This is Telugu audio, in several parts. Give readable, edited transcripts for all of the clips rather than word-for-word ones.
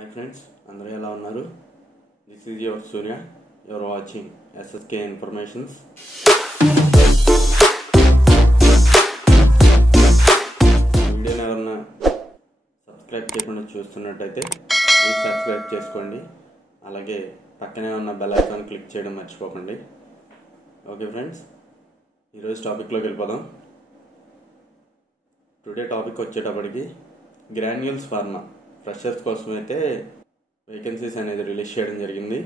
Hi friends, అందరూ ఎలా ఉన్నారు? This is your Surya. You are watching SSK Informations. వీడియోని ఎవరన్నా సబ్స్క్రైబ్ చేయకుండా చూస్తున్నట్టయితే ప్లీజ్ సబ్స్క్రైబ్ చేసుకోండి. అలాగే పక్కనే ఉన్న బెల్ ఐకాన్ క్లిక్ చేయడం మర్చిపోకండి. ఓకే ఫ్రెండ్స్, ఈరోజు టాపిక్లోకి వెళ్ళిపోదాం. టుడే టాపిక్ వచ్చేటప్పటికి గ్రాన్యూల్స్ ఫార్మా ఫ్రెషర్స్ కోసం అయితే వేకెన్సీస్ అనేది రిలీజ్ చేయడం జరిగింది.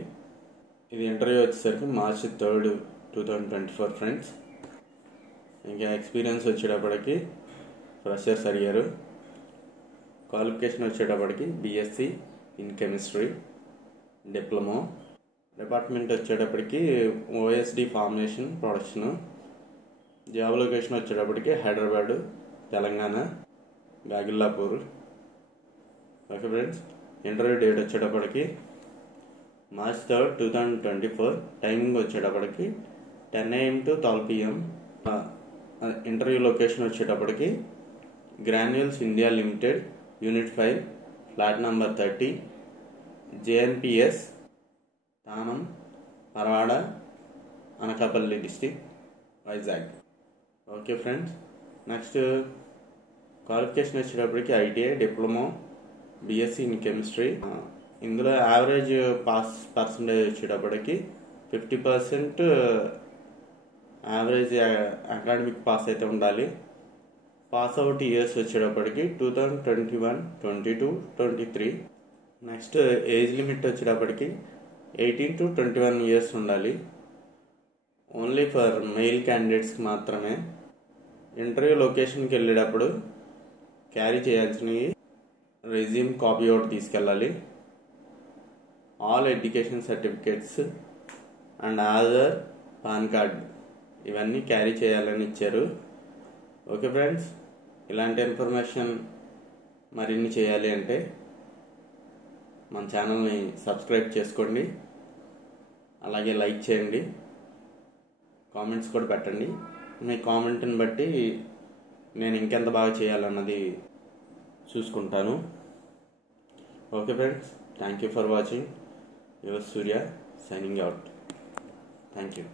ఇది ఇంటర్వ్యూ వచ్చేసరికి March 3, 2024 ఫ్రెండ్స్. ఇంకా ఎక్స్పీరియన్స్ వచ్చేటప్పటికి ఫ్రెషర్స్ అడిగారు. క్వాలిఫికేషన్ వచ్చేటప్పటికి BSc in chemistry, diploma. Department వచ్చేటప్పటికి OSD formation production. Job location వచ్చేటప్పటికి Hyderabad, Telangana, Gagillapur. Okay friends, interview date వచ్చేటప్పటికి March 3, 2024. టైమింగ్ వచ్చేటప్పటికి 10 AM to 12 PM. Interview location వచ్చేటప్పటికి Granules India limited, unit 5, flat number 30, JNPS, Thanam, Parawada, Anakapalli district, Vizag. Okay friends, next qualification వచ్చేటప్పటికి ITI, diploma, BSc in chemistry. ఇందులో యావరేజ్ పాస్ పర్సంటేజ్ వచ్చేటప్పటికి 50% యావరేజ్ అకాడమిక్ పాస్ అయితే ఉండాలి. పాస్ అవుట్ ఇయర్స్ వచ్చేటప్పటికి 2021, 22, 23. నెక్స్ట్ ఏజ్ లిమిట్ వచ్చేటప్పటికి 18 to 21 ఇయర్స్ ఉండాలి. ఓన్లీ ఫర్ మెయిల్ క్యాండిడేట్స్కి మాత్రమే. ఇంటర్వ్యూ లొకేషన్కి వెళ్ళేటప్పుడు క్యారీ చేయాల్సినవి రెజ్యూమ్ కాపీ ఒకటి తీసుకెళ్ళాలి. All education certificates and Aadhaar, pan card ఇవన్నీ క్యారీ చేయాలని ఇచ్చారు. ఓకే ఫ్రెండ్స్, ఇలాంటి ఇన్ఫర్మేషన్ మరిన్ని చేయాలి అంటే మన ఛానల్ని సబ్స్క్రైబ్ చేసుకోండి. అలాగే లైక్ చేయండి, కామెంట్స్ కూడా పెట్టండి. మీ కామెంట్ని బట్టి నేను ఇంకెంత బాగా చేయాలన్నది చూసుకుంటాను. Okay friends, thank you for watching. Your Surya signing out. Thank you.